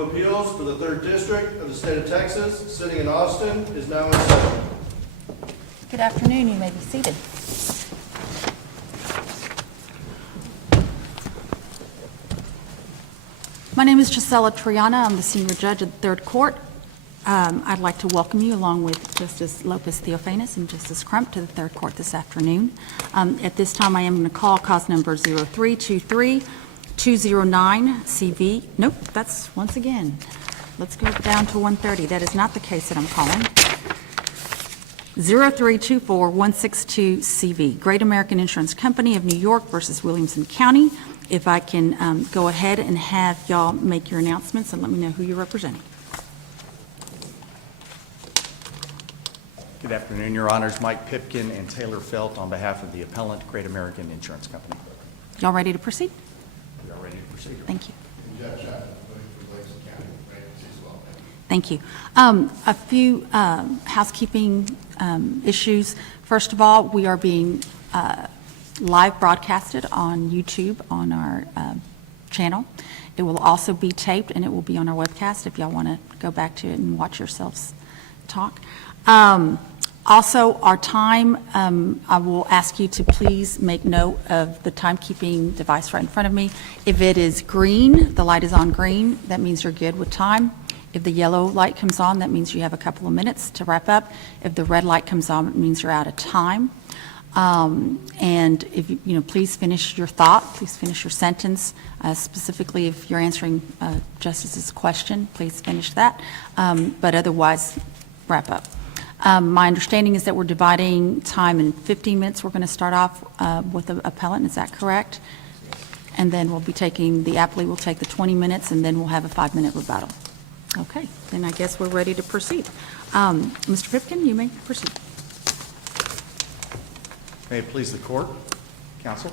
of Appeals for the 3rd District of the State of Texas, sitting in Austin, is now in session. Good afternoon. You may be seated. My name is Gisela Triana. I'm the senior judge of the Third Court. I'd like to welcome you, along with Justice Lopez Theophanis and Justice Crump, to the Third Court this afternoon. At this time, I am going to call cause number 0323-209 CV. Nope, that's once again. Let's go down to 130. That is not the case that I'm calling. 0324-162 CV, Great American Insurance Company of New York versus Williamson County. If I can go ahead and have y'all make your announcements and let me know who you're representing. Good afternoon, Your Honors. Mike Pipkin and Taylor Felt on behalf of the appellant, Great American Insurance Company. Y'all ready to proceed? We are ready to proceed. Thank you. Judge Chapman, voting for Williamson County, vacancies as well. Thank you. A few housekeeping issues. First of all, we are being live broadcasted on YouTube on our channel. It will also be taped and it will be on our webcast if y'all want to go back to it and watch yourselves talk. Also, our time, I will ask you to please make note of the timekeeping device right in front of me. If it is green, the light is on green, that means you're good with time. If the yellow light comes on, that means you have a couple of minutes to wrap up. If the red light comes on, it means you're out of time. And if you please finish your thought, please finish your sentence. Specifically, if you're answering Justice's question, please finish that. But otherwise, wrap up. My understanding is that we're dividing time in 15 minutes. We're going to start off with the appellant. Is that correct? And then we'll be taking, the appellee will take the 20 minutes, and then we'll have a 5-minute rebuttal. Okay, then I guess we're ready to proceed. Mr. Pipkin, you may proceed. May it please the court, counsel.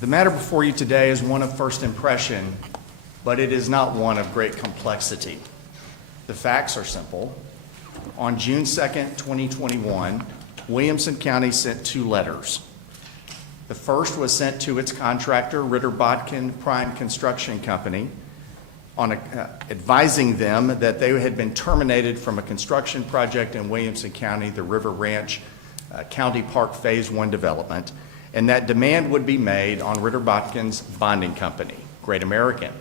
The matter before you today is one of first impression, but it is not one of great complexity. The facts are simple. On June 2nd, 2021, Williamson County sent 2 letters. The first was sent to its contractor, Ritter Botkin Prime Construction Company, on advising them that they had been terminated from a construction project in Williamson County, the River Ranch County Park Phase 1 development, and that demand would be made on Ritter Botkin's bonding company, Great American.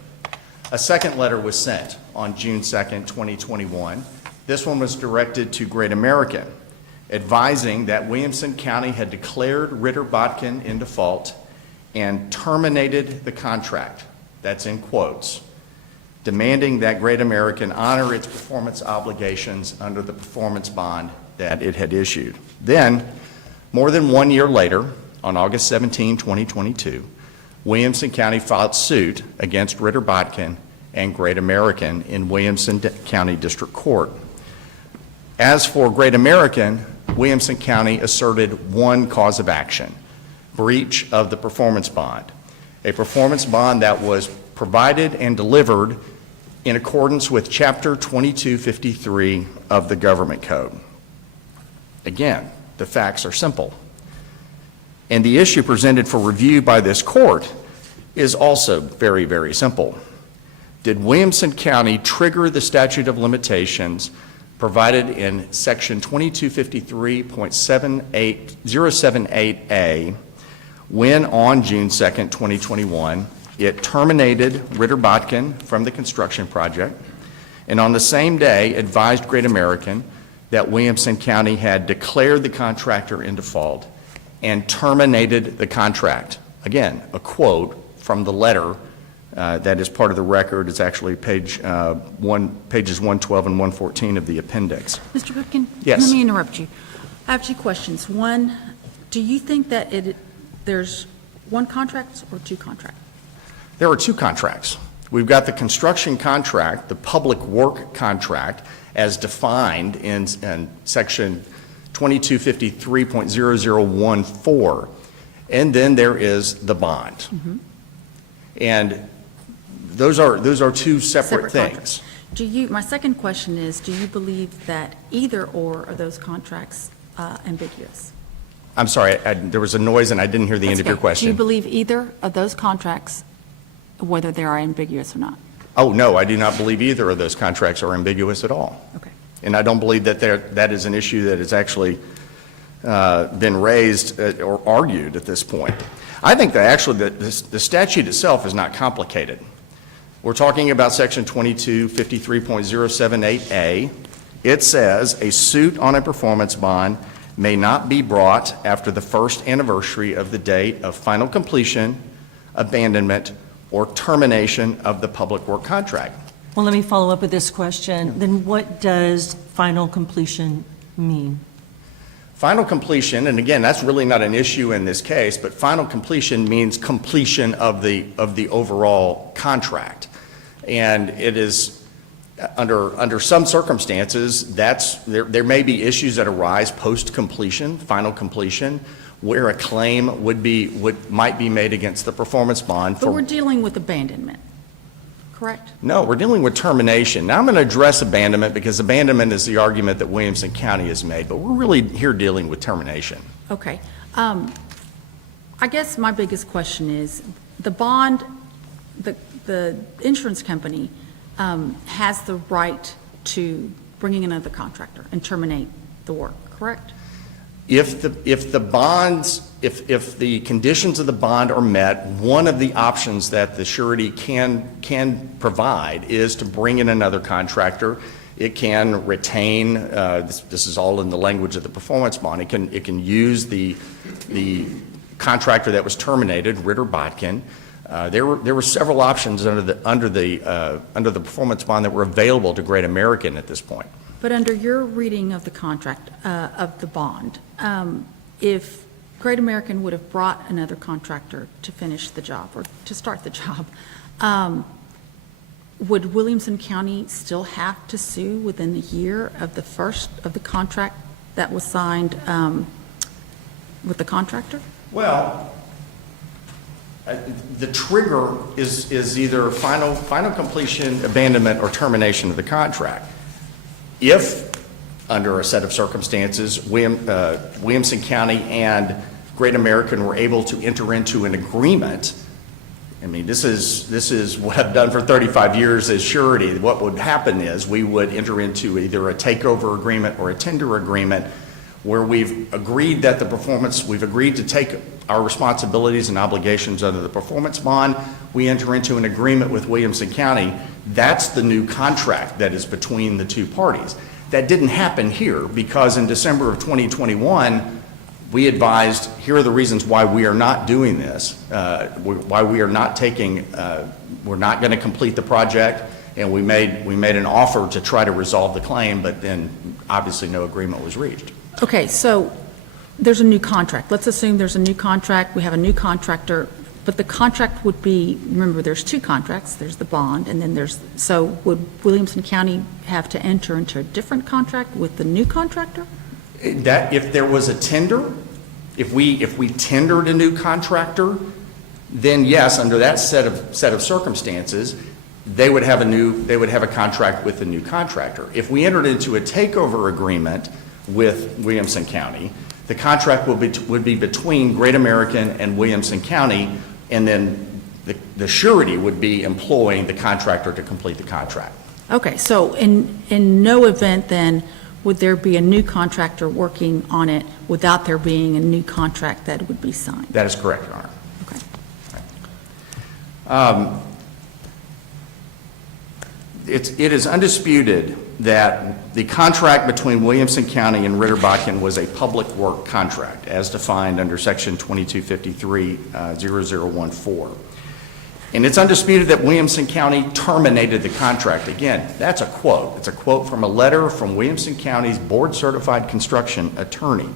A second letter was sent on June 2nd, 2021. This one was directed to Great American, advising that Williamson County had declared Ritter Botkin in default and terminated the contract. That's in quotes, demanding that Great American honor its performance obligations under the performance bond that it had issued. Then, more than 1 year later, on August 17, 2022, Williamson County filed suit against Ritter Botkin and Great American in Williamson County District Court. As for Great American, Williamson County asserted one cause of action: breach of the performance bond, a performance bond that was provided and delivered in accordance with Chapter 2253 of the Government Code. Again, the facts are simple. And the issue presented for review by this court is also very, very simple. Did Williamson County trigger the statute of limitations provided in Section 2253.078A when on June 2nd, 2021, it terminated Ritter Botkin from the construction project, and on the same day advised Great American that Williamson County had declared the contractor in default and terminated the contract? Again, a quote from the letter that is part of the record. It's actually pages 112 and 114 of the appendix. Mr. Pipkin? Yes. Let me interrupt you. I have 2 questions. One, do you think that there's one contract or 2 contracts? There are 2 contracts. We've got the construction contract, the public work contract, as defined in Section 2253.0014, and then there is the bond. Mm-hmm. And those are 2 separate things. Contracts. My second question is, do you believe that either or of those contracts ambiguous? I'm sorry, there was a noise and I didn't hear the end of your question. Do you believe either of those contracts, whether they are ambiguous or not? Oh, no, I do not believe either of those contracts are ambiguous at all. Okay. And I don't believe that that is an issue that has actually been raised or argued at this point. I think that actually the statute itself is not complicated. We're talking about Section 2253.078A. It says a suit on a performance bond may not be brought after the first anniversary of the date of final completion, abandonment, or termination of the public work contract. Well, let me follow up with this question. Then what does final completion mean? Final completion, and again, that's really not an issue in this case, but final completion means completion of the overall contract. And it is, under some circumstances, there may be issues that arise post-completion, final completion, where a claim might be made against the performance bond But we're for. dealing with abandonment, correct? No, we're dealing with termination. Now, I'm going to address abandonment because abandonment is the argument that Williamson County has made, but we're really here dealing with termination. Okay. I guess my biggest question is, the bond, the insurance company has the right to bring in another contractor and terminate the work, correct? If the bonds, if the conditions of the bond are met, one of the options that the surety can provide is to bring in another contractor. It can retain, this is all in the language of the performance bond, it can use the contractor that was terminated, Ritter-Botkin. There were several options under the performance bond that were available to Great American at this point. But under your reading of the contract, of the bond, if Great American would have brought another contractor to finish the job or to start the job, would Williamson County still have to sue within the year of the contract that was signed with the contractor? Well, the trigger is either final completion, abandonment, or termination of the contract. If, under a set of circumstances, Williamson County and Great American were able to enter into an agreement, I mean, this is what I've done for 35 years as surety. What would happen is we would enter into either a takeover agreement or a tender agreement where we've agreed that we've agreed to take our responsibilities and obligations under the performance bond. We enter into an agreement with Williamson County. That's the new contract that is between the two parties. That didn't happen here because in December of 2021, we advised, here are the reasons why we are not doing this, why we are not we're not going to complete the project, and we made an offer to try to resolve the claim, but then obviously no agreement was reached. Okay, so there's a new contract. Let's assume there's a new contract, we have a new contractor, but the contract would be, remember, there's two contracts, there's the bond, and then so would Williamson County have to enter into a different contract with the new contractor? That, if there was a tender, if we tendered a new contractor, then yes, under that set of circumstances, they would have a contract with the new contractor. If we entered into a takeover agreement with Williamson County, the contract would be between Great American and Williamson County, and then the surety would be employing the contractor to complete the contract. Okay, so in no event then would there be a new contractor working on it without there being a new contract that would be signed? That is correct, Your Honor. Okay. It is undisputed that the contract between Williamson County and Ritter-Botkin was a public work contract as defined under Section 2253-0014. And it's undisputed that Williamson County terminated the contract. Again, that's a quote. It's a quote from a letter from Williamson County's board-certified construction attorney.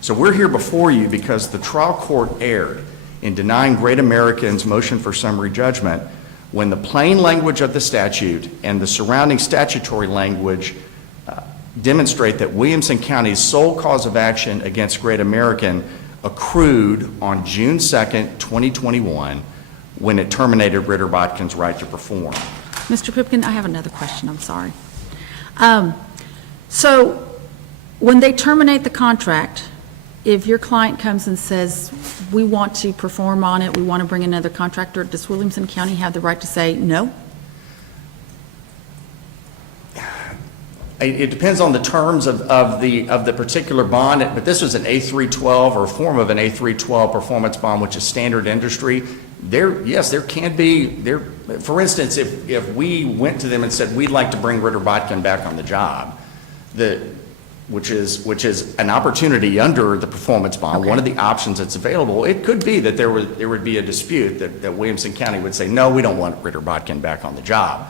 So we're here before you because the trial court erred in denying Great American's motion for summary judgment when the plain language of the statute and the surrounding statutory language demonstrate that Williamson County's sole cause of action against Great American accrued on June 2nd, 2021, when it terminated Ritter-Botkin's right to perform. Mr. Pipkin, I have another question, I'm sorry. So when they terminate the contract, if your client comes and says, we want to perform on it, we want to bring another contractor, does Williamson County have the right to say no? It depends on the terms of the particular bond, but this was an A312 or a form of an A312 performance bond, which is standard industry. Yes, there can be, for instance, if we went to them and said, we'd like to bring Ritter Botkin back on the job, which is an opportunity under the performance bond, Okay. one of the options that's available, it could be that there would be a dispute that Williamson County would say, no, we don't want Ritter Botkin back on the job.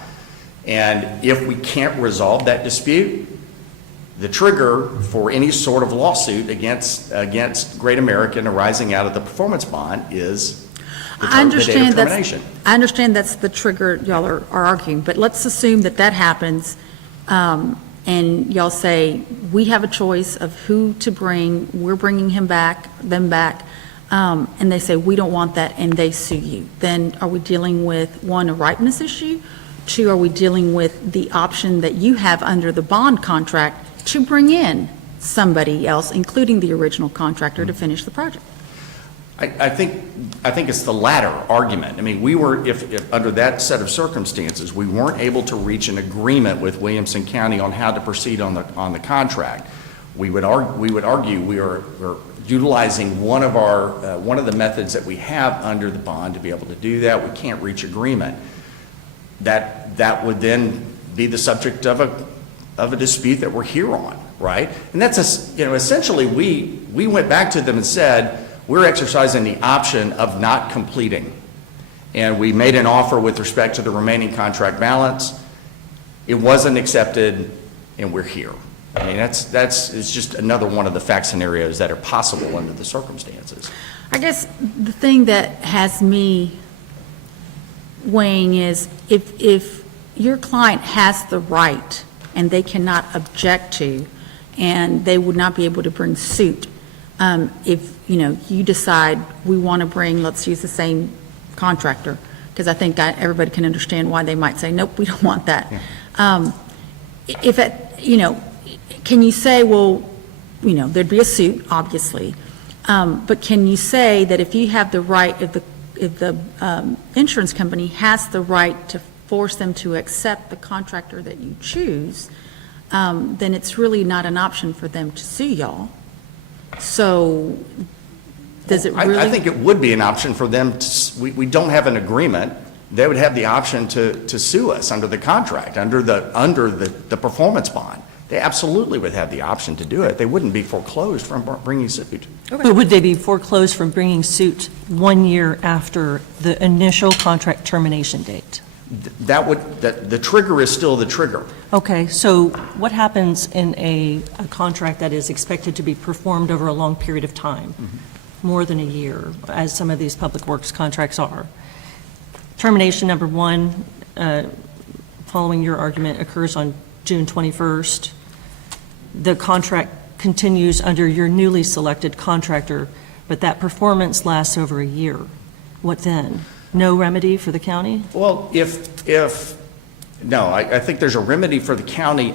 And if we can't resolve that dispute, the trigger for any sort of lawsuit against Great American arising out of the performance bond is the I date of understand termination. I understand that's the trigger y'all are arguing, but let's assume that happens, and y'all say, we have a choice of who to bring, we're bringing them back, and they say, we don't want that, and they sue you. Then are we dealing with, one, a ripeness issue? Two, are we dealing with the option that you have under the bond contract to bring in somebody else, including the original contractor, to finish the project? I think it's the latter argument. I mean, if under that set of circumstances, we weren't able to reach an agreement with Williamson County on how to proceed on the contract, we would argue we're utilizing one of the methods that we have under the bond to be able to do that. We can't reach agreement. That would then be the subject of a dispute that we're here on, right? And that's essentially we went back to them and said, we're exercising the option of not completing. And we made an offer with respect to the remaining contract balance. It wasn't accepted, and we're here. I mean, it's just another one of the fact scenarios that are possible under the circumstances. I guess the thing that has me weighing is if your client has the right and they cannot object to, and they would not be able to bring suit, if you decide we want to bring, let's use the same contractor, because I think everybody can understand why they might say, nope, we don't want that. Yeah. Can you say, well, there'd be a suit, obviously, but can you say that if you have the right, if the insurance company has the right to force them to accept the contractor that you choose, then it's really not an option for them to sue y'all. So does it really? I think it would be an option for them we don't have an agreement. They would have the option to sue us under the contract, under the performance bond. They absolutely would have the option to do it. They wouldn't be foreclosed from bringing suit. But would they be foreclosed from bringing suit 1 year after the initial contract termination date? The trigger is still the trigger. Okay, so what happens in a contract that is expected to be performed over a long period of time, more than a year, as some of these public works contracts are? Termination number 1, following your argument, occurs on June 21st. The contract continues under your newly selected contractor, but that performance lasts over a year. What then? No remedy for the county? Well, I think there's a remedy for the county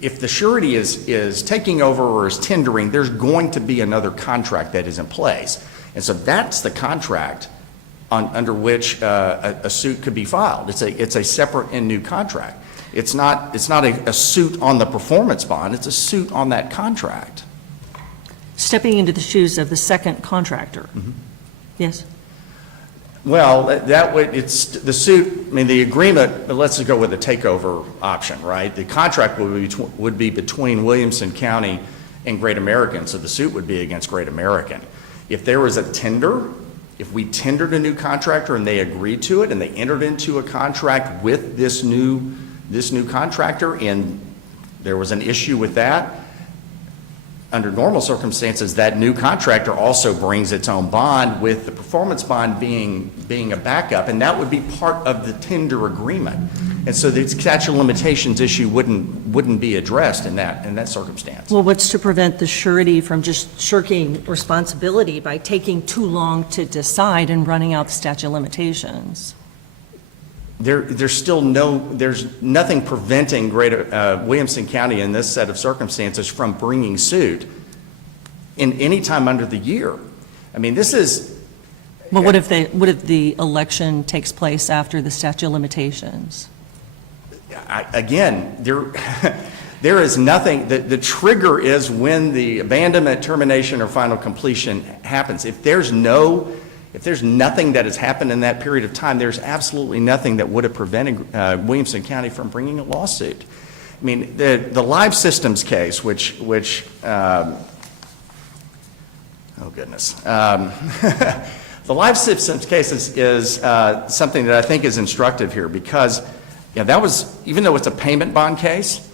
if the surety is taking over or is tendering, there's going to be another contract that is in place. And so that's the contract under which a suit could be filed. It's a separate and new contract. It's not a suit on the performance bond, it's a suit on that contract. Stepping into the shoes of the second contractor. Yes? Well, it's the suit, I mean, the agreement, let's go with the takeover option, right? The contract would be between Williamson County and Great American, so the suit would be against Great American. If there was a tender, if we tendered a new contractor and they agreed to it and they entered into a contract with this new contractor and there was an issue with that, under normal circumstances, that new contractor also brings its own bond, with the performance bond being a backup, and that would be part of the tender agreement. And so the statute of limitations issue wouldn't be addressed in that circumstance. Well, what's to prevent the surety from just shirking responsibility by taking too long to decide and running out the statute of limitations? There's nothing preventing Williamson County in this set of circumstances from bringing suit in any time under the year. I mean, this is. Well, what if the election takes place after the statute of limitations? Again, there is nothing, the trigger is when the abandonment, termination, or final completion happens. If there's nothing that has happened in that period of time, there's absolutely nothing that would have prevented Williamson County from bringing a lawsuit. I mean, the Live Systems case, which oh goodness. The Live Systems case is something that I think is instructive here because that was, even though it's a payment bond case,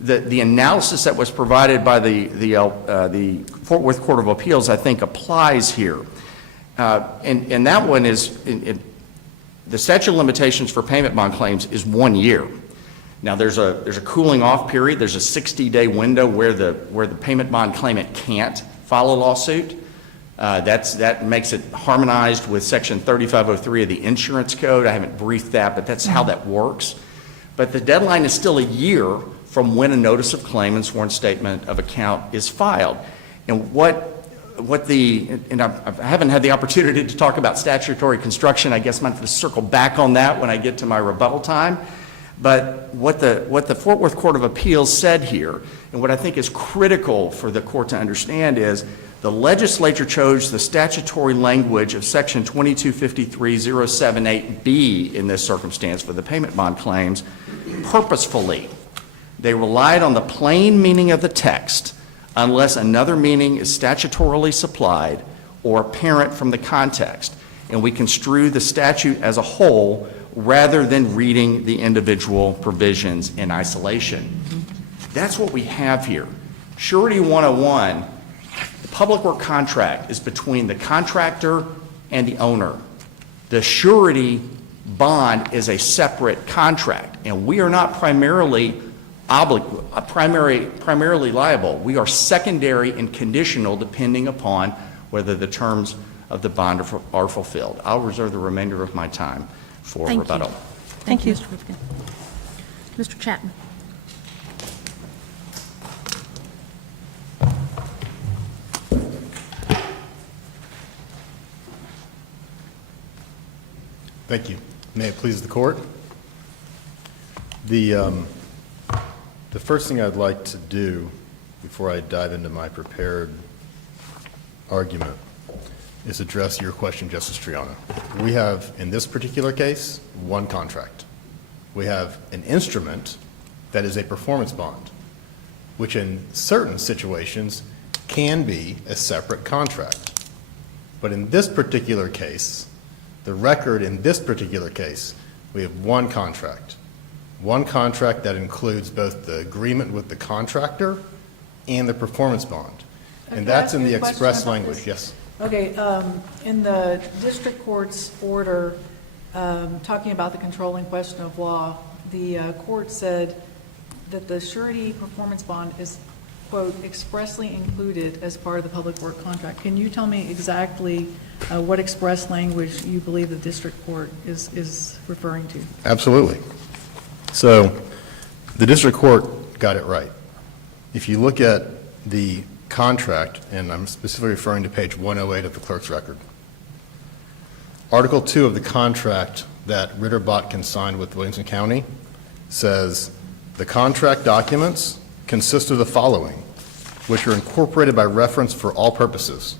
the analysis that was provided by the Fort Worth Court of Appeals, I think, applies here. And that one is, the statute of limitations for payment bond claims is 1 year. Now, there's a cooling off period. There's a 60-day window where the payment bond claimant can't file a lawsuit. That makes it harmonized with Section 3503 of the Insurance Code. I haven't briefed that, but that's how that works. But the deadline is still a year from when a notice of claim and sworn statement of account is filed. And and I haven't had the opportunity to talk about statutory construction. I guess I'm going to circle back on that when I get to my rebuttal time. But what the Fort Worth Court of Appeals said here, and what I think is critical for the court to understand is, the legislature chose the statutory language of Section 2253-078B in this circumstance for the payment bond claims purposefully. They relied on the plain meaning of the text unless another meaning is statutorily supplied or apparent from the context. And we construe the statute as a whole rather than reading the individual provisions in isolation. That's what we have here. Surety 101, the public work contract is between the contractor and the owner. The surety bond is a separate contract, and we are not primarily liable. We are secondary and conditional depending upon whether the terms of the bond are fulfilled. I'll reserve the remainder of my time for rebuttal. Thank you, Mr. Rivkin. Mr. Chapman. Thank you. May it please the court. The first thing I'd like to do before I dive into my prepared argument is address your question, Justice Triano. We have, in this particular case, one contract. We have an instrument that is a performance bond, which in certain situations can be a separate contract. But in this particular case, the record in this particular case, we have one contract that includes both the agreement with the contractor and the performance bond. And that's in the express language. Yes. Okay, in the district court's order, talking about the controlling question of law, the court said that the surety performance bond is, quote, expressly included as part of the public work contract. Can you tell me exactly what express language you believe the district court is referring to? Absolutely. So the district court got it right. If you look at the contract, and I'm specifically referring to page 108 of the clerk's record, Article 2 of the contract that Ritter-Botkin signed with Williamson County says the contract documents consist of the following, which are incorporated by reference for all purposes.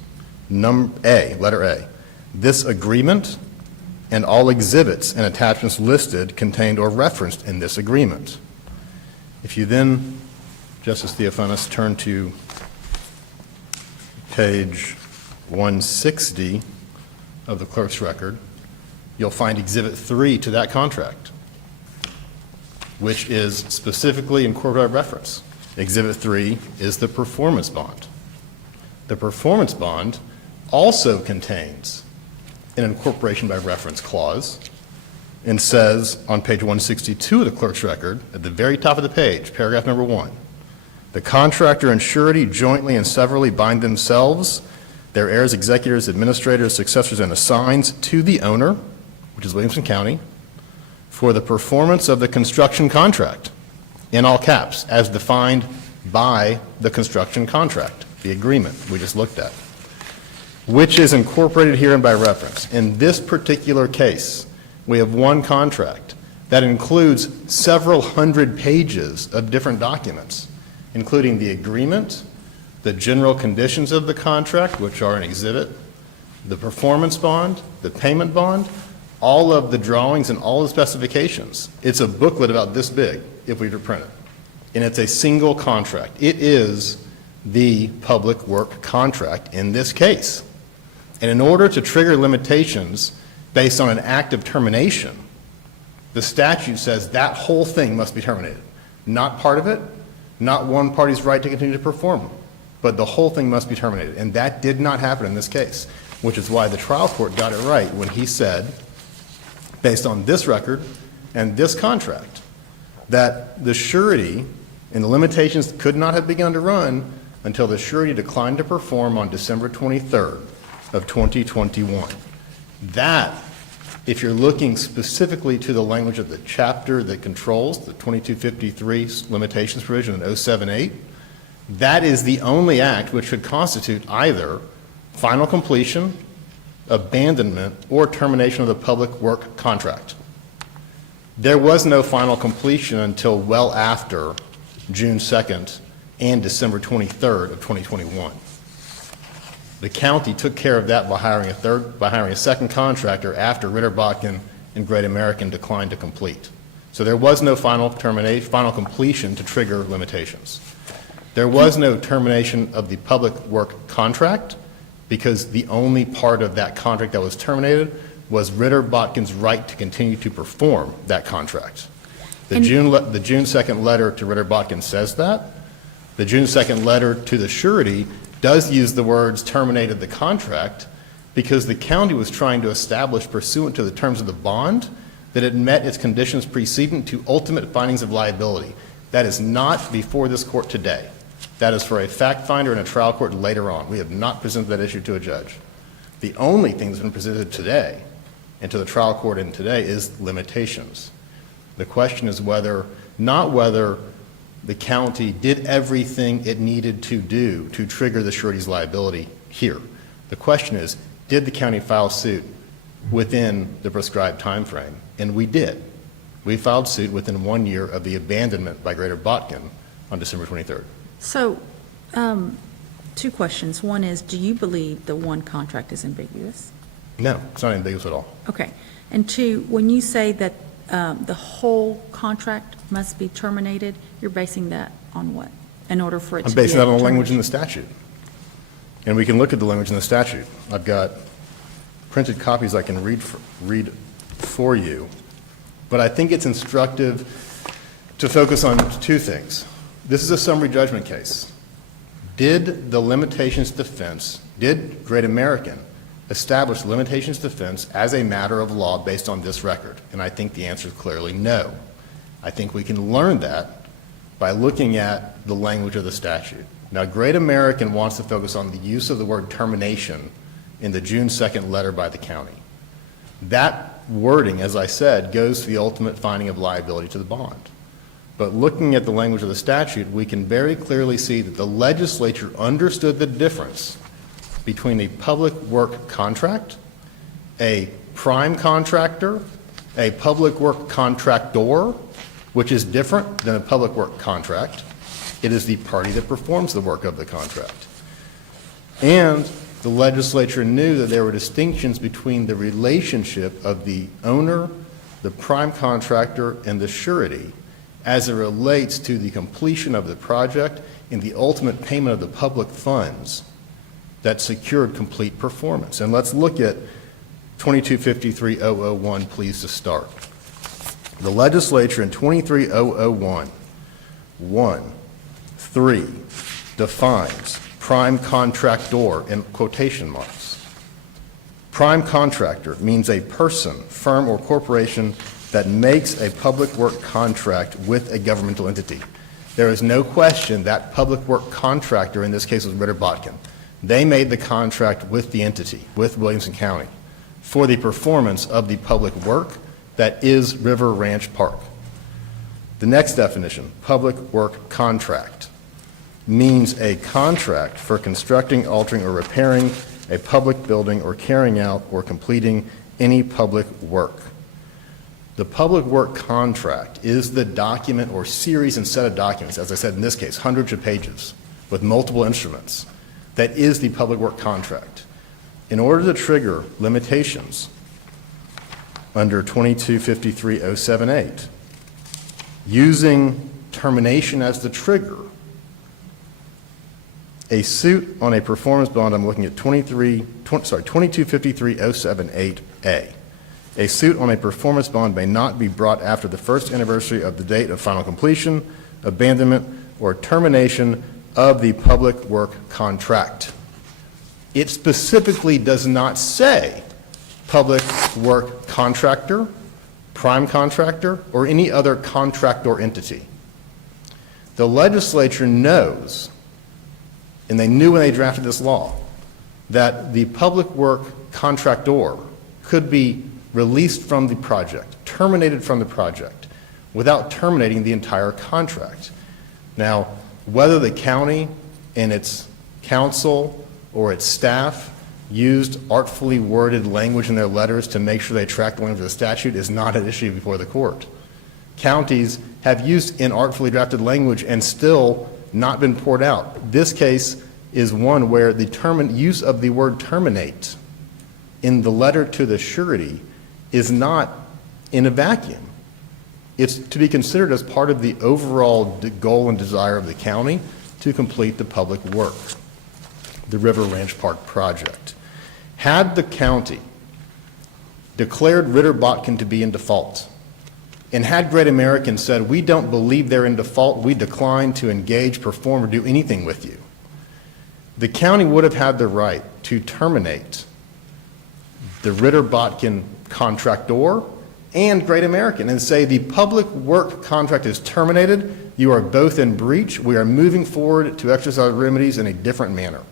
Letter A, this agreement and all exhibits and attachments listed, contained, or referenced in this agreement. If you then, Justice Theophanis, turn to page 160 of the clerk's record, you'll find Exhibit 3 to that contract, which is specifically incorporated by reference. Exhibit 3 is the performance bond. The performance bond also contains an incorporation by reference clause and says on page 162 of the clerk's record, at the very top of the page, paragraph number 1, the contractor and surety jointly and severally bind themselves, their heirs, executors, administrators, successors, and assigns to the owner, which is Williamson County, for the performance of the construction contract, in all caps, as defined by the construction contract, the agreement we just looked at, which is incorporated herein by reference. In this particular case, we have one contract that includes several hundred pages of different documents, including the agreement, the general conditions of the contract, which are an exhibit, the performance bond, the payment bond, all of the drawings and all the specifications. It's a booklet about this big, if we were to print it. And it's a single contract. It is the public work contract in this case. And in order to trigger limitations based on an act of termination, the statute says that whole thing must be terminated. Not part of it, not one party's right to continue to perform, but the whole thing must be terminated. And that did not happen in this case, which is why the trial court got it right when he said, based on this record and this contract, that the surety and the limitations could not have begun to run until the surety declined to perform on December 23rd of 2021. That, if you're looking specifically to the language of the chapter that controls the 2253 limitations provision in 078, that is the only act which should constitute either final completion, abandonment, or termination of the public work contract. There was no final completion until well after June 2nd and December 23rd of 2021. The county took care of that by hiring a second contractor after Ritter Botkin and Great American declined to complete. So there was no final completion to trigger limitations. There was no termination of the public work contract because the only part of that contract that was terminated was Ritter Botkin's right to continue to perform that contract. The June 2nd letter to Ritter Botkin says that. The June 2nd letter to the surety does use the words terminated the contract because the county was trying to establish pursuant to the terms of the bond that it met its conditions precedent to ultimate findings of liability. That is not before this court today. That is for a fact finder and a trial court later on. We have not presented that issue to a judge. The only thing that's been presented today and to the trial court and today is limitations. The question is not whether the county did everything it needed to do to trigger the surety's liability here. The question is, did the county file suit within the prescribed time frame? And we did. We filed suit within 1 year of the abandonment by Greater Botkin on December 23rd. So, two questions. One is, do you believe the one contract is ambiguous? No, it's not ambiguous at all. Okay. And two, when you say that the whole contract must be terminated, you're basing that on what? In order for it to I'm be basing that on the language in termination? the statute. And we can look at the language in the statute. I've got printed copies I can read for you. But I think it's instructive to focus on two things. This is a summary judgment case. Did the limitations defense, did Great American establish limitations defense as a matter of law based on this record? And I think the answer is clearly no. I think we can learn that by looking at the language of the statute. Now, Great American wants to focus on the use of the word termination in the June 2nd letter by the county. That wording, as I said, goes to the ultimate finding of liability to the bond. But looking at the language of the statute, we can very clearly see that the legislature understood the difference between a public work contract, a prime contractor, a public work contractor, which is different than a public work contract. It is the party that performs the work of the contract. And the legislature knew that there were distinctions between the relationship of the owner, the prime contractor, and the surety as it relates to the completion of the project and the ultimate payment of the public funds that secured complete performance. And let's look at 2253-001, please, to start. The legislature in 23001, 1(3) defines prime contractor in quotation marks. Prime contractor means a person, firm, or corporation that makes a public work contract with a governmental entity. There is no question that public work contractor in this case was Ritter Botkin. They made the contract with the entity, with Williamson County, for the performance of the public work that is River Ranch Park. The next definition, public work contract, means a contract for constructing, altering, or repairing a public building or carrying out or completing any public work. The public work contract is the document or series and set of documents, as I said in this case, hundreds of pages with multiple instruments. That is the public work contract. In order to trigger limitations under 2253.078, using termination as the trigger, a suit on a performance bond, I'm looking at 2253.078A. A suit on a performance bond may not be brought after the first anniversary of the date of final completion, abandonment, or termination of the public work contract. It specifically does not say public work contractor, prime contractor, or any other contractor entity. The legislature knows, and they knew when they drafted this law, that the public work contractor could be released from the project, terminated from the project, without terminating the entire contract. Now, whether the county and its council or its staff used artfully worded language in their letters to make sure they tracked the language of the statute is not an issue before the court. Counties have used inartfully drafted language and still not been poured out. This case is one where the use of the word terminate in the letter to the surety is not in a vacuum. It's to be considered as part of the overall goal and desire of the county to complete the public work, the River Ranch Park project. Had the county declared Ritter Botkin to be in default, and had Great American said, we don't believe they're in default, we decline to engage, perform, or do anything with you, the county would have had the right to terminate the Ritter Botkin contractor and Great American and say the public work contract is terminated, you are both in breach, we are moving forward to exercise remedies in a different manner.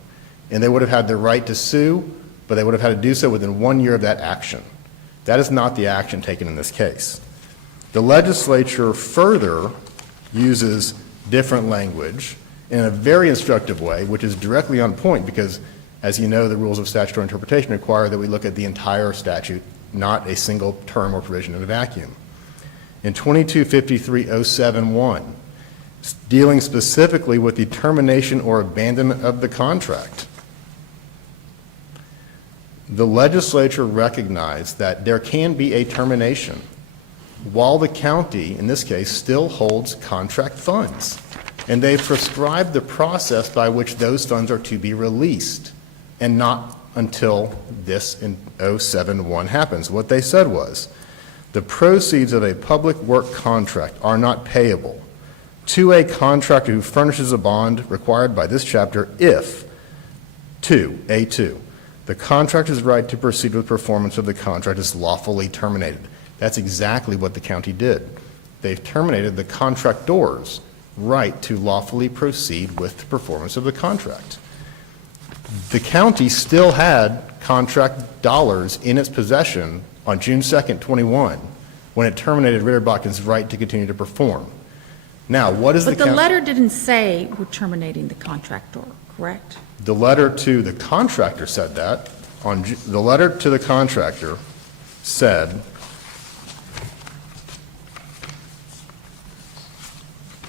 And they would have had the right to sue, but they would have had to do so within 1 year of that action. That is not the action taken in this case. The legislature further uses different language in a very instructive way, which is directly on point because, as you know, the rules of statutory interpretation require that we look at the entire statute, not a single term or provision in a vacuum. In 2253.071, dealing specifically with the termination or abandonment of the contract, the legislature recognized that there can be a termination while the county, in this case, still holds contract funds. And they prescribed the process by which those funds are to be released, and not until this in 071 happens. What they said was, the proceeds of a public work contract are not payable to a contractor who furnishes a bond required by this chapter if, A2, the contractor's right to proceed with performance of the contract is lawfully terminated. That's exactly what the county did. They've terminated the contractor's right to lawfully proceed with the performance of the contract. The county still had contract dollars in its possession on June 2nd, 21, when it terminated Ritter Botkin's right to continue to perform. Now, what is But the letter didn't say we're terminating the contractor, correct? The letter to the contractor said that. The letter to the contractor said,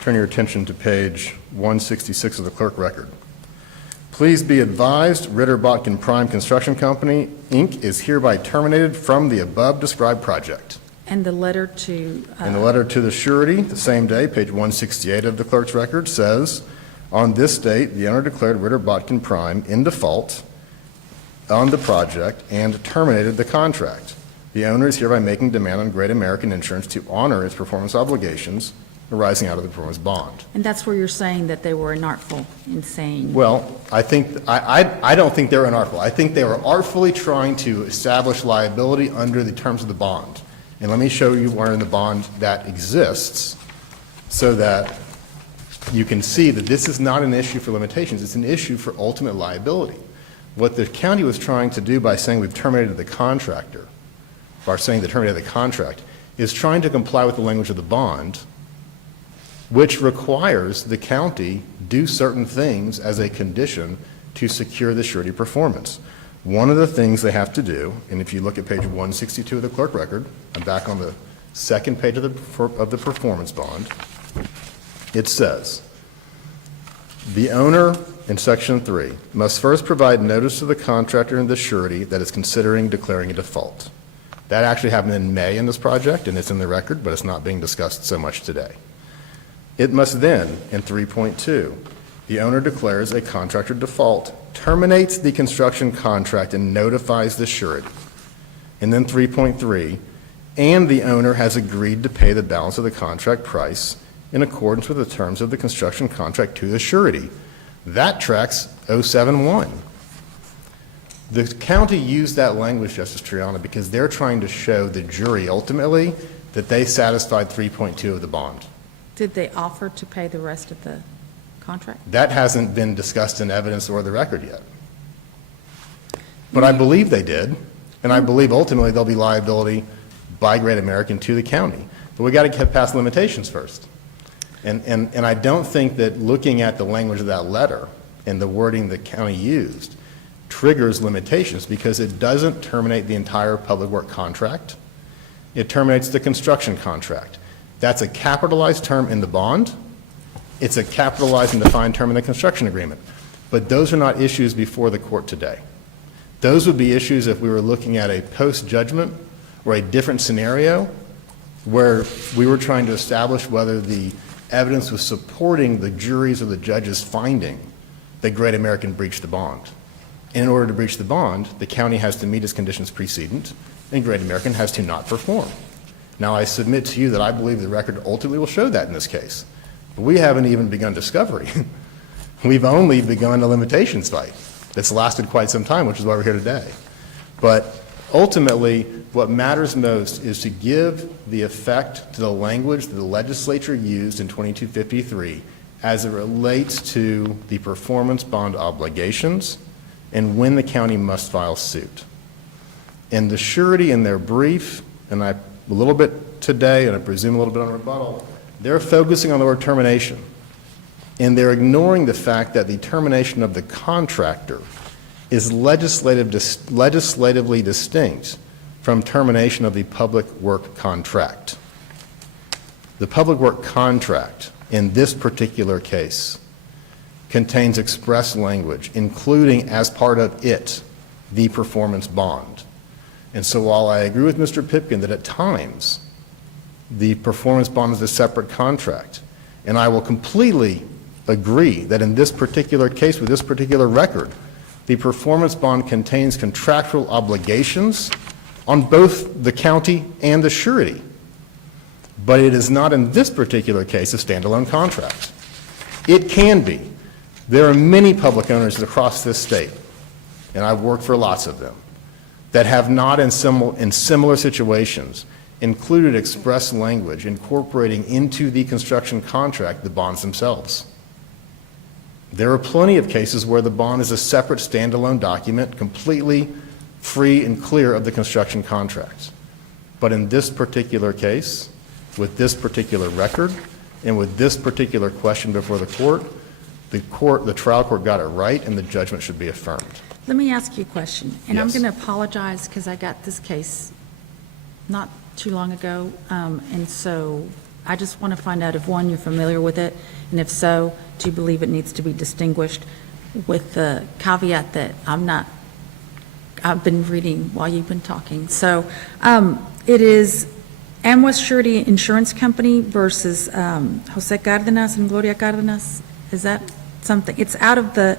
turn your attention to page 166 of the clerk record. Please be advised, Ritter Botkin Prime Construction Company, Inc. is hereby terminated from the above described project. And the letter to... And the letter to the surety, the same day, page 168 of the clerk's record, says, on this date, the owner declared Ritter Botkin Prime in default on the project and terminated the contract. The owner is hereby making demand on Great American Insurance to honor its performance obligations arising out of the performance bond. And that's where you're saying that they were inartful in saying... Well, I don't think they're inartful. I think they were artfully trying to establish liability under the terms of the bond. And let me show you where in the bond that exists so that you can see that this is not an issue for limitations. It's an issue for ultimate liability. What the county was trying to do by saying we've terminated the contractor, by saying they terminated the contract, is trying to comply with the language of the bond, which requires the county do certain things as a condition to secure the surety performance. One of the things they have to do, and if you look at page 162 of the clerk record, I'm back on the second page of the performance bond, it says, the owner, in section 3, must first provide notice to the contractor and the surety that is considering declaring a default. That actually happened in May in this project, and it's in the record, but it's not being discussed so much today. It must then, in 3.2, the owner declares a contractor default, terminates the construction contract, and notifies the surety. And then 3.3, and the owner has agreed to pay the balance of the contract price in accordance with the terms of the construction contract to the surety. That tracks 071. The county used that language, Justice Triana, because they're trying to show the jury ultimately that they satisfied 3.2 of the bond. Did they offer to pay the rest of the contract? That hasn't been discussed in evidence or the record yet. But I believe they did, and I believe ultimately there'll be liability by Great American to the county. But we got to get past limitations first. And I don't think that looking at the language of that letter and the wording the county used triggers limitations, because it doesn't terminate the entire public work contract. It terminates the construction contract. That's a capitalized term in the bond. It's a capitalized and defined term in the construction agreement. But those are not issues before the court today. Those would be issues if we were looking at a post-judgment or a different scenario where we were trying to establish whether the evidence was supporting the jury's or the judge's finding that Great American breached the bond. In order to breach the bond, the county has to meet its conditions precedent, and Great American has to not perform. Now, I submit to you that I believe the record ultimately will show that in this case. But we haven't even begun discovery. We've only begun a limitations fight that's lasted quite some time, which is why we're here today. But ultimately, what matters most is to give the effect to the language that the legislature used in 2253 as it relates to the performance bond obligations and when the county must file suit. And the surety in their brief, and a little bit today, and I presume a little bit on rebuttal, they're focusing on the word termination. And they're ignoring the fact that the termination of the contractor is legislatively distinct from termination of the public work contract. The public work contract in this particular case contains express language, including as part of it, the performance bond. And so while I agree with Mr. Pipkin that at times the performance bond is a separate contract, and I will completely agree that in this particular case with this particular record, the performance bond contains contractual obligations on both the county and the surety. But it is not in this particular case a standalone contract. It can be. There are many public owners across this state, and I've worked for lots of them, that have not in similar situations included express language incorporating into the construction contract the bonds themselves. There are plenty of cases where the bond is a separate standalone document, completely free and clear of the construction contract. But in this particular case, with this particular record, and with this particular question before the trial court got it right, and the judgment should be affirmed. Let me ask you a question, and I'm Yes. going to apologize because I got this case not too long ago, and so I just want to find out if, one, you're familiar with it, and if so, do you believe it needs to be distinguished, with the caveat that I've been reading while you've been talking. So it is Amwest Surety Insurance Company versus Jose Cardenas and Gloria Cardenas. Is that something? It's out of the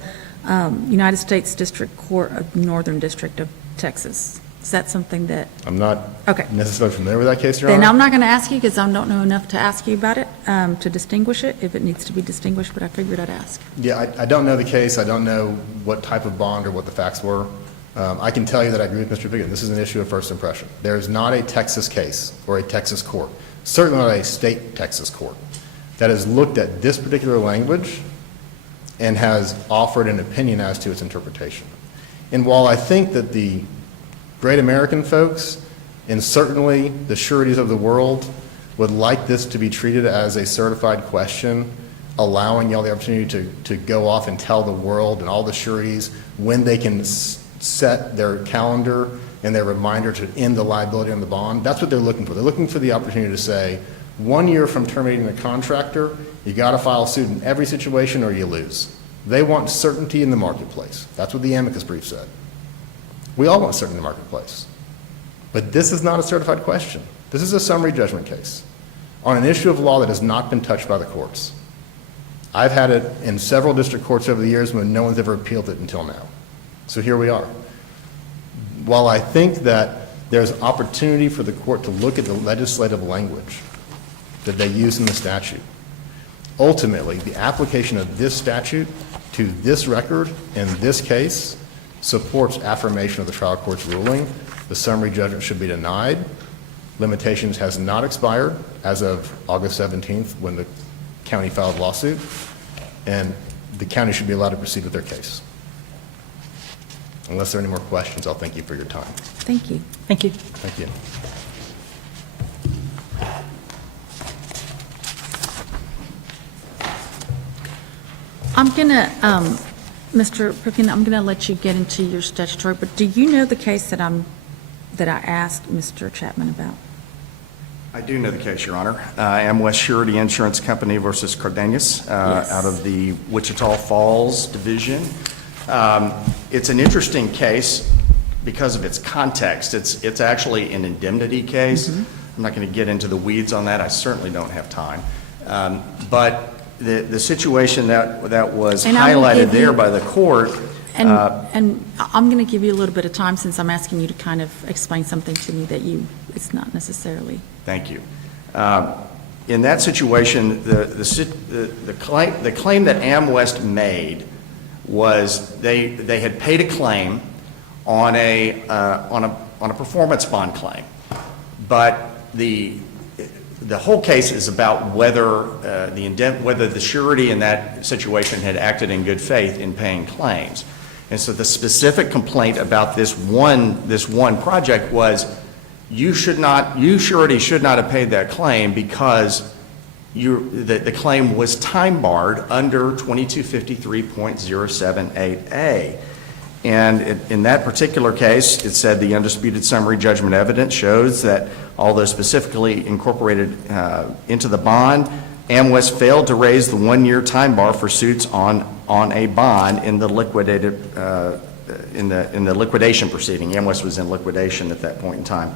United States District Court of Northern District of Texas. Is that something that, I'm not Okay. necessarily familiar with that case, Your Honor. then I'm not going to ask you because I don't know enough to ask you about it, to distinguish it, if it needs to be distinguished, but I figured I'd ask. Yeah, I don't know the case. I don't know what type of bond or what the facts were. I can tell you that I agree with Mr. Pickett. This is an issue of first impression. There is not a Texas case or a Texas court, certainly not a state Texas court, that has looked at this particular language and has offered an opinion as to its interpretation. And while I think that the Great American folks, and certainly the sureties of the world, would like this to be treated as a certified question, allowing y'all the opportunity to go off and tell the world and all the sureties when they can set their calendar and their reminder to end the liability on the bond. That's what they're looking for. They're looking for the opportunity to say, 1 year from terminating the contractor, you got to file suit in every situation or you lose. They want certainty in the marketplace. That's what the amicus brief said. We all want certainty in the marketplace. But this is not a certified question. This is a summary judgment case on an issue of law that has not been touched by the courts. I've had it in several district courts over the years when no one's ever appealed it until now. So here we are. While I think that there's opportunity for the court to look at the legislative language that they use in the statute, ultimately, the application of this statute to this record in this case supports affirmation of the trial court's ruling. The summary judgment should be denied. Limitations has not expired as of August 17th when the county filed a lawsuit, and the county should be allowed to proceed with their case. Unless there are any more questions, I'll thank you for your time. Thank you. Thank you. Thank you. I'm going to, Mr. Pipkin, I'm going to let you get into your statutory, but do you know the case that I asked Mr. Chapman about? I do know the case, Your Honor. Amwest Surety Insurance Company versus Cardenas Yes. out of the Wichita Falls Division. It's an interesting case because of its context. It's actually an indemnity case. I'm not going to get into the weeds on that. I certainly don't have time. But the situation that was And I will highlighted give there you- by the court. And I'm going to give you a little bit of time since I'm asking you to kind of explain something to me that it's not necessarily. Thank you. In that situation, the claim that Amwest made was they had paid a claim on a performance bond claim, but the whole case is about whether the surety in that situation had acted in good faith in paying claims. And so the specific complaint about this one project was you surety should not have paid that claim because the claim was time barred under 2253.078A. And in that particular case, it said the undisputed summary judgment evidence shows that although specifically incorporated into the bond, Amwest failed to raise the 1-year time bar for suits on a bond in the liquidated in the liquidation proceeding. Amwest was in liquidation at that point in time.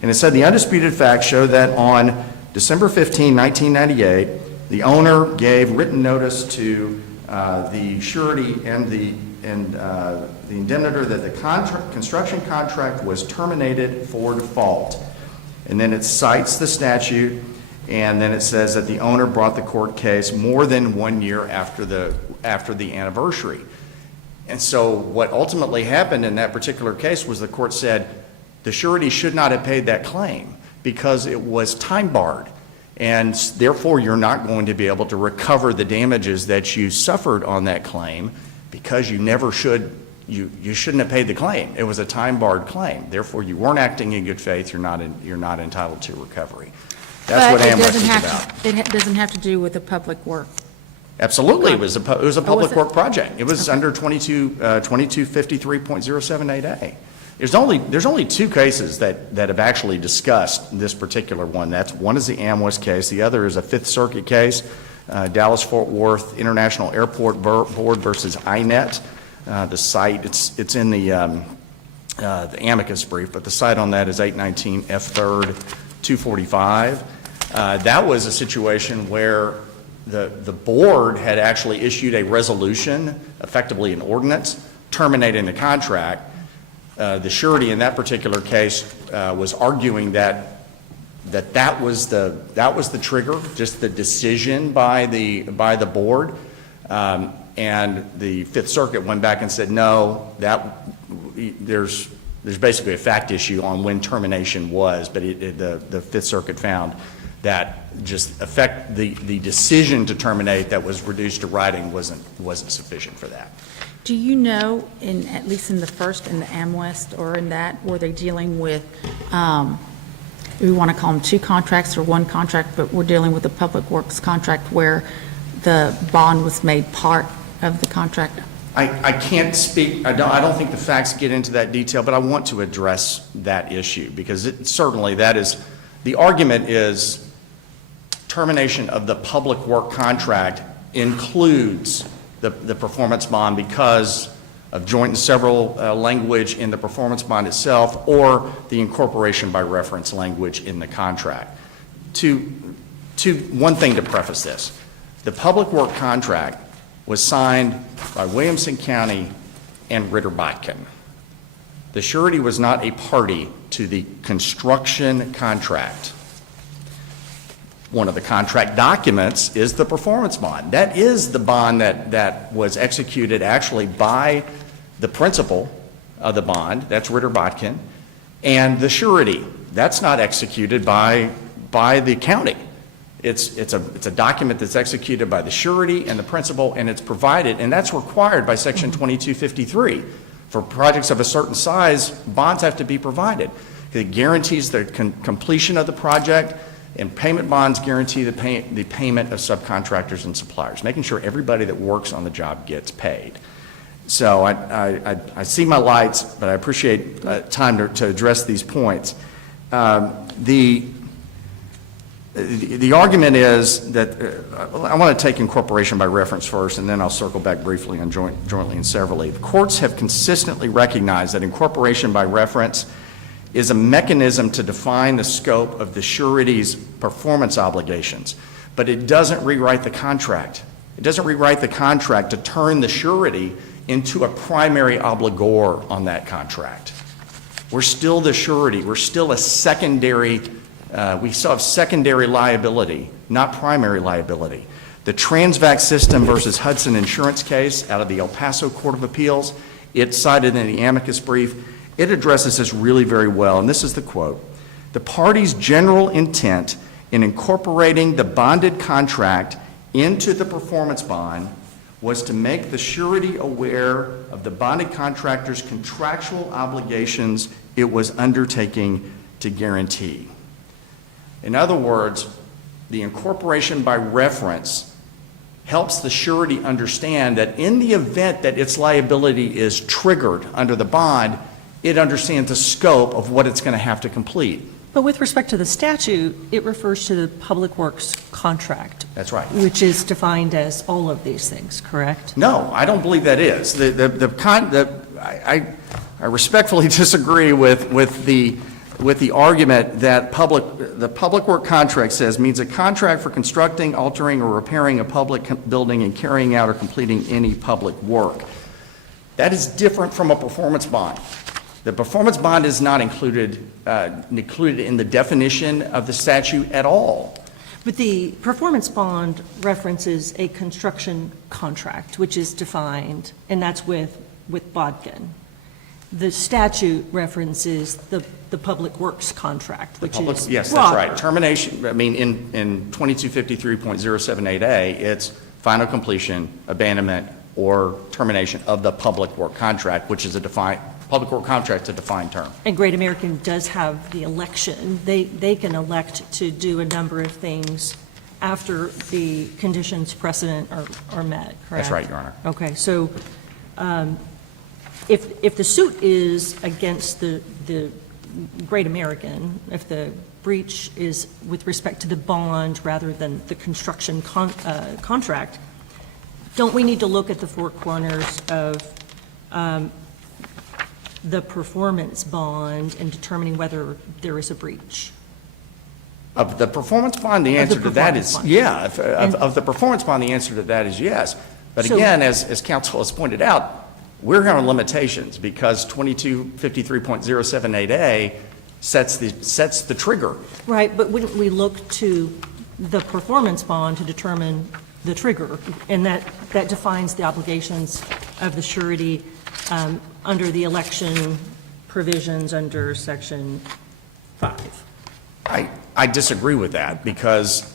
And it said the undisputed facts show that on December 15, 1998, the owner gave written notice to the surety and the indemnitor that the construction contract was terminated for default. And then it cites the statute, and then it says that the owner brought the court case more than 1 year after the anniversary. And so what ultimately happened in that particular case was the court said the surety should not have paid that claim because it was time barred. And therefore, you're not going to be able to recover the damages that you suffered on that claim because you shouldn't have paid the claim. It was a time barred claim. Therefore, you weren't acting in good faith. You're not entitled to recovery. That's what Amwest is about. It doesn't have to do with the public work. Absolutely, it was a public it? work project. It was under 2253.078A. There's only two cases that have actually discussed this particular one. One is the Amwest case. The other is a Fifth Circuit case, Dallas-Fort Worth International Airport Board versus INET. The site, it's in the amicus brief, but the site on that is 819 F. 3rd 245. That was a situation where the board had actually issued a resolution, effectively an ordinance, terminating the contract. The surety in that particular case was arguing that was the trigger, just the decision by the board, and the Fifth Circuit went back and said no, there's basically a fact issue on when termination was, but the Fifth Circuit found that just the decision to terminate that was reduced to writing wasn't sufficient for that. Do you know, at least in the first, in the Amwest, or in that, were they dealing with, we want to call them two contracts or one contract, but we're dealing with a public works contract where the bond was made part of the contract? I can't speak, I don't think the facts get into that detail, but I want to address that issue, because certainly that is, the argument is termination of the public work contract includes the performance bond because of joint and several language in the performance bond itself, or the incorporation by reference language in the contract. One thing to preface this, the public work contract was signed by Williamson County and Ritter Botkin. The surety was not a party to the construction contract. One of the contract documents is the performance bond. That is the bond that was executed actually by the principal of the bond, that's Ritter Botkin, and the surety. That's not executed by the county. It's a document that's executed by the surety and the principal, and it's provided, and that's required by Section 2253. For projects of a certain size, bonds have to be provided. It guarantees the completion of the project, and payment bonds guarantee the payment of subcontractors and suppliers, making sure everybody that works on the job gets paid. So I see my lights, but I appreciate time to address these points. The argument is that, I want to take incorporation by reference first, and then I'll circle back briefly on jointly and severally. The courts have consistently recognized that incorporation by reference is a mechanism to define the scope of the surety's performance obligations, but it doesn't rewrite the contract. It doesn't rewrite the contract to turn the surety into a primary obligor on that contract. We're still the surety. We're still a secondary, we still have secondary liability, not primary liability. The Transvac System versus Hudson Insurance case out of the El Paso Court of Appeals, it's cited in the amicus brief. It addresses this really very well, and this is the quote. The party's general intent in incorporating the bonded contract into the performance bond was to make the surety aware of the bonded contractor's contractual obligations it was undertaking to guarantee. In other words, the incorporation by reference helps the surety understand that in the event that its liability is triggered under the bond, it understands the scope of what it's going to have to complete. But with respect to the statute, it refers to the Public Works contract. That's right. Which is defined as all of these things, correct? No, I don't believe that is. I respectfully disagree with the argument that the public work contract says means a contract for constructing, altering, or repairing a public building and carrying out or completing any public work. That is different from a performance bond. The performance bond is not included in the definition of the statute at all. But the performance bond references a construction contract, which is defined, and that's with Bodkin. The statute references the Public Works contract, which is Yes, that's broader. right. Termination, I mean, in 2253.078A, it's final completion, abandonment, or termination of the public work contract, which is public work contract is a defined term. And Great American does have the election. They can elect to do a number of things after the conditions precedent are met, correct? That's right, Your Honor. Okay, so if the suit is against the Great American, if the breach is with respect to the bond rather than the construction contract, don't we need to look at the four corners of the performance bond in determining whether there is a breach? Of the performance bond, the answer to that is, yeah. Of the performance bond, the answer to that is yes. But So- again, as counsel has pointed out, we're having limitations because 2253.078A sets the trigger. Right, but wouldn't we look to the performance bond to determine the trigger? And that defines the obligations of the surety under the election provisions under Section 5. I disagree with that because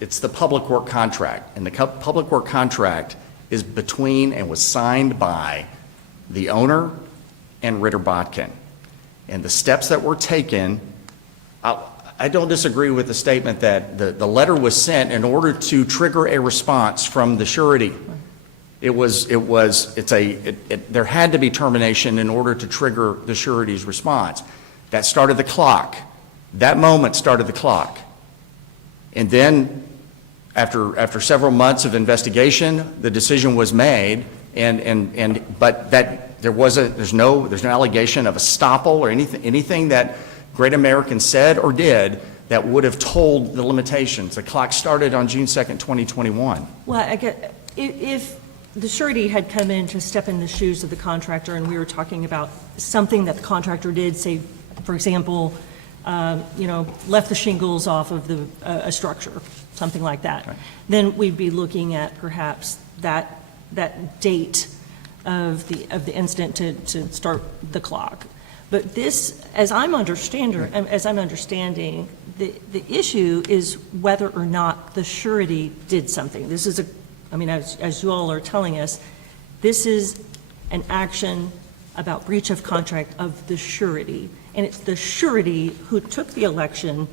it's the public work contract, and the public work contract is between and was signed by the owner and Ritter Botkin. And the steps that were taken, I don't disagree with the statement that the letter was sent in order to trigger a response from the surety. There had to be termination in order to trigger the surety's response. That started the clock. That moment started the clock. And then, after several months of investigation, the decision was made, but there's no allegation of estoppel or anything that Great American said or did that would have told the limitations. The clock started on June 2nd, 2021. Well, I get, if the surety had come in to step in the shoes of the contractor, and we were talking about something that the contractor did, say, for example, left the shingles off of a structure, something like that, Right. then we'd be looking at perhaps that date of the incident to start the clock. But this, as I'm understanding, the issue is whether or not the surety did something. This is as you all are telling us, this is an action about breach of contract of the surety. And it's the surety who took the election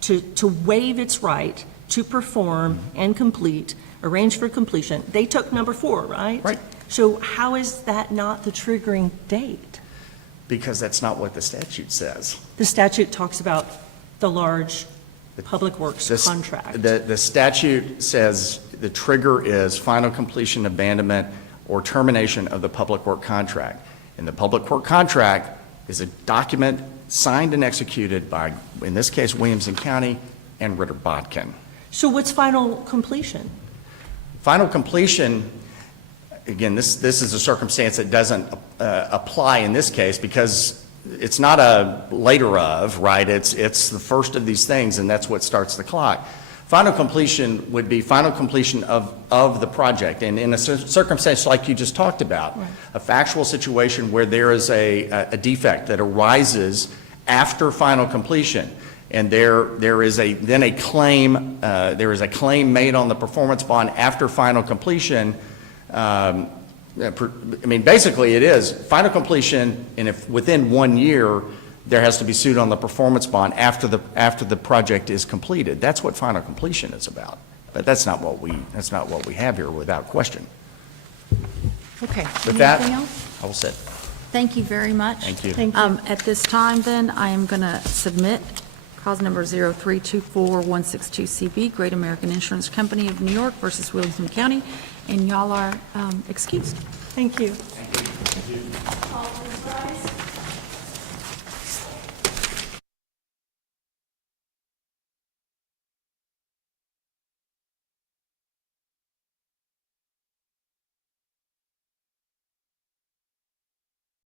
to waive its right to perform and complete, arrange for completion. They took number 4, right? Right. So how is that not the triggering date? Because that's not what the statute says. The statute talks about the large public works This- contract. The statute says the trigger is final completion, abandonment, or termination of the public work contract. And the public work contract is a document signed and executed by, in this case, Williamson County and Ritter Bodkin. So what's final completion? Final completion, again, this is a circumstance that doesn't apply in this case because it's not a later of, right? It's the first of these things, and that's what starts the clock. Final completion would be final completion of the project. And in a circumstance like you just talked about, Right. a factual situation where there is a defect that arises after final completion, and there is a claim made on the performance bond after final completion. Basically it is final completion, and if within 1 year, there has to be suit on the performance bond after the project is completed. That's what final completion is about. But that's not what we have here without question. Okay. With that, Anything else? I will sit. Thank you very much. Thank you. Thank you. At this time, then, I am going to submit cause number 0324162CB, Great American Insurance Company of New York versus Williamson County, and y'all are excused. Thank you. All rise.